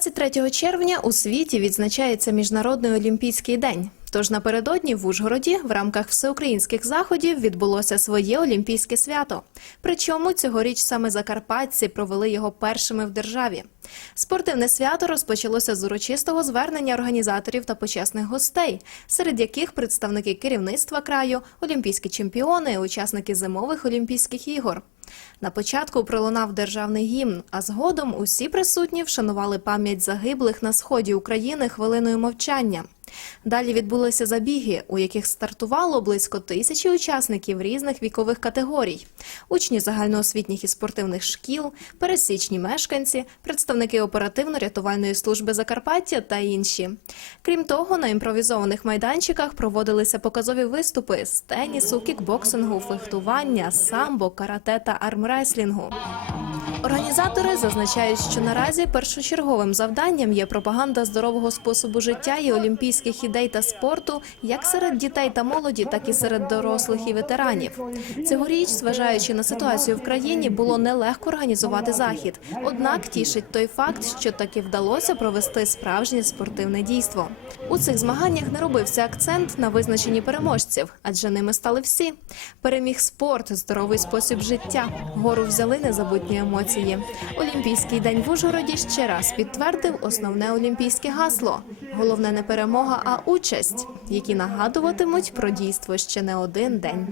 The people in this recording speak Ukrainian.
23 червня у світі відзначається Міжнародний олімпійський день. Тож напередодні в Ужгороді в рамках всеукраїнських заходів відбулося своє олімпійське свято. Причому цьогоріч саме закарпатці провели його першими в державі. Спортивне свято розпочалося з урочистого звернення організаторів та почесних гостей, серед яких представники керівництва краю, олімпійські чемпіони, учасники зимових олімпійських ігор. На початку пролунав державний гімн, а згодом усі присутні вшанували пам'ять загиблих на сході України хвилиною мовчання. Далі відбулися забіги, у яких стартувало близько тисячі учасників різних вікових категорій: учні загальноосвітніх і спортивних шкіл, пересічні мешканці, представники оперативно-рятувальної служби Закарпаття та інші. Крім того, на імпровізованих майданчиках проводилися показові виступи з тенісу, кікбоксингу, фехтування, самбо, карате та армреслінгу. Організатори зазначають, що наразі першочерговим завданням є пропаганда здорового способу життя і олімпійських ідей та спорту як серед дітей та молоді, так і серед дорослих і ветеранів. Цьогоріч, зважаючи на ситуацію в країні, було нелегко організувати захід. Однак тішить той факт, що таки вдалося провести справжнє спортивне дійство. У цих змаганнях не робився акцент на визначенні переможців, адже ними стали всі. Переміг спорт, здоровий спосіб життя. Гору взяли незабутні емоції. Олімпійський день в Ужгороді ще раз підтвердив основне олімпійське гасло: головне не перемога, а участь, які нагадуватимуть про дійство ще не один день.